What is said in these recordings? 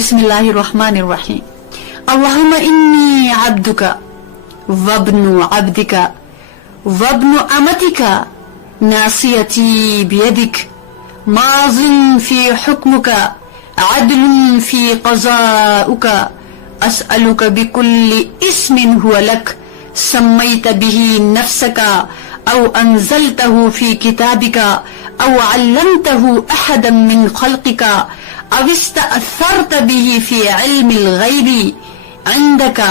बिस्मिल्लाहिर्रहमानिर्रहीम। अल्लाहुम्मा इन्नी अब्दुका वब्नु अब्दिका वब्नु अमतिका नासियती बियदिक माज़िन फी हुक्मुका अदलुन फी क़ज़ाउका अस्अलुका बिकुल्लि इस्मिन हुवा लक सम्मैत बिही नफ्सका औ अंज़लतहु फी किताबिका औ अल्लमतहु अहदन मिन ख़ल्क़िका औ इस्तअथरत बिही फी इल्मिल ग़ैबि इंदका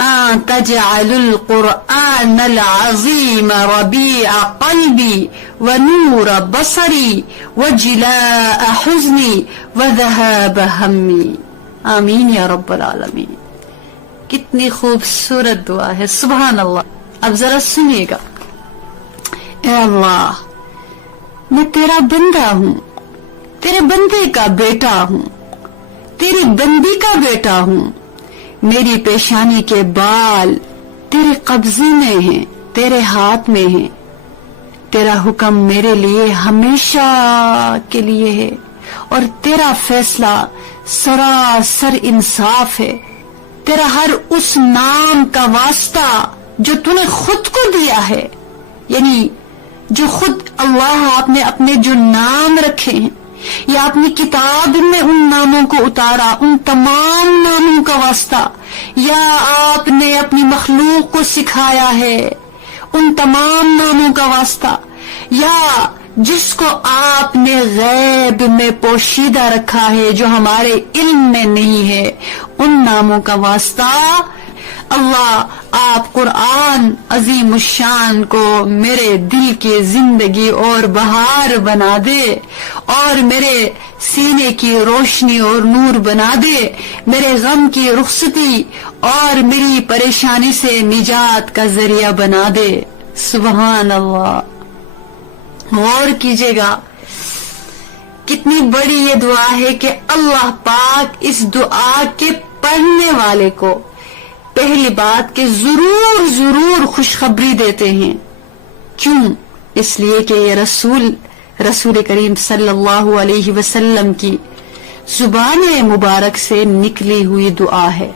अन तजअलुल क़ुरआनल अज़ीम रबीअ क़ल्बी व नूर बसरी व जिलाअ हुज़्नी व ज़हाब हम्मी। आमीन या रब्बल आलमीन। कितनी खूबसूरत दुआ है, सुभान अल्लाह। अब जरा सुनिएगा। ऐ अल्लाह, मैं तेरा बंदा हूँ, तेरे बंदे का बेटा हूँ, तेरी बंदी का बेटा हूँ। मेरी पेशानी के बाल तेरे कब्जे में हैं, तेरे हाथ में हैं। तेरा हुक्म मेरे लिए हमेशा के लिए है और तेरा फैसला सरासर इंसाफ है। तेरा हर उस नाम का वास्ता जो तूने खुद को दिया है, यानी जो खुद अल्लाह आपने अपने जो नाम रखे हैं या अपनी किताब में उन नामों को उतारा, उन तमाम नामों का वास्ता, या आपने अपनी मखलूक को सिखाया है उन तमाम नामों का वास्ता, या जिसको आपने गैब में पोशीदा रखा है जो हमारे इल्म में नहीं है, उन नामों का वास्ता। अल्लाह, आप कुरान अजीम शान को मेरे दिल की जिंदगी और बहार बना दे और मेरे सीने की रोशनी और नूर बना दे, मेरे गम की रुखसती और मेरी परेशानी से निजात का जरिया बना दे। सुभान अल्लाह। गौर कीजिएगा, कितनी बड़ी ये दुआ है कि अल्लाह पाक इस दुआ के पढ़ने वाले को पहली बात के जरूर खुशखबरी देते हैं। क्यों? इसलिए कि ये रसूल करीम सल्लल्लाहु अलैहि वसल्लम की जुबान मुबारक से निकली हुई दुआ है।